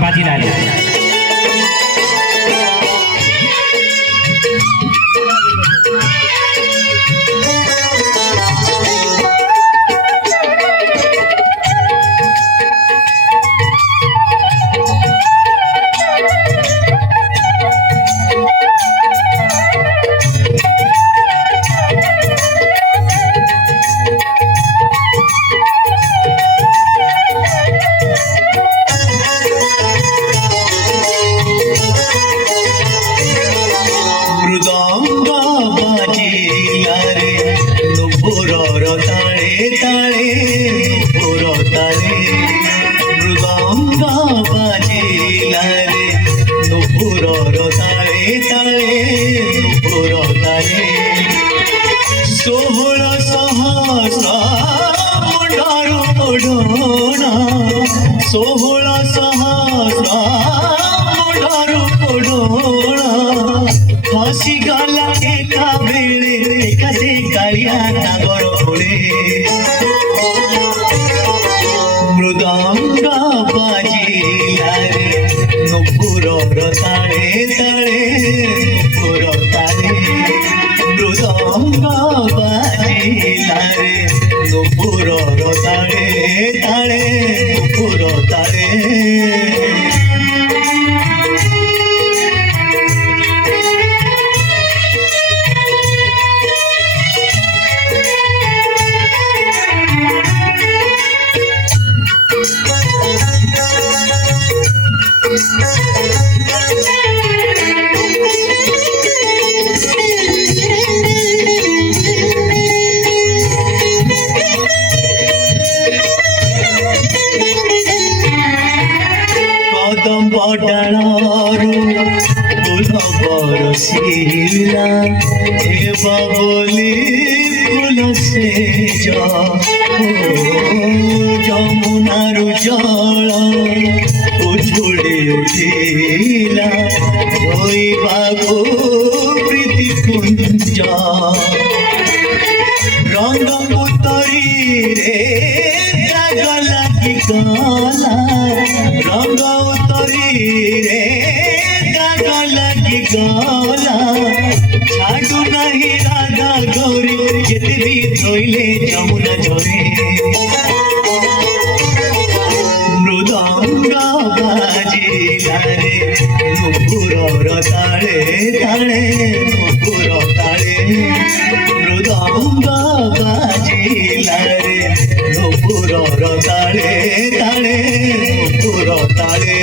बाजिलाले सोहळा सहस्रा मुंडारू पडोळा हसी गला एका वेळे एका से काळिया नागर होळे मृदंग बाजिला रे नुपुरर ताळे ताळे नुपुर ताळे मृदंग बाजिला रे नुपुरर ताळे ताळे नुपुर ताळे डाळारू फुल बरसिला हे बाबली फुल सेज ଯମୁନାରୁ ଜଳ ଉଛୁଳି ଉଠିଲା ଧୋଇବାକୁ ପ୍ରୀତି କୁଞ୍ଜ ରଙ୍ଗ ଉତ୍ତରୀରେ ଦାଗ ଲାଗିଗଲା ରଙ୍ଗ ଉତ୍ତରୀରେ ଦାଗ ଲାଗିଗଲା ଛାଡୁ ନାହିଁ ରାଧା ଗୌରୀ ଯେତେ ବି ଧୋଇଲେ ଯମୁନା ଝରେ ମୃଦଙ୍ଗ ବାଜିଲା ରେ ନୂପୁରର ତାଳେ ତାଳେ ନୂପୁର ତାଳେ ମୃଦଙ୍ଗ ବାଜିଲା ରେ ନୂପୁରର ତାଳେ ତାଳେ ନୂପୁର ତାଳେ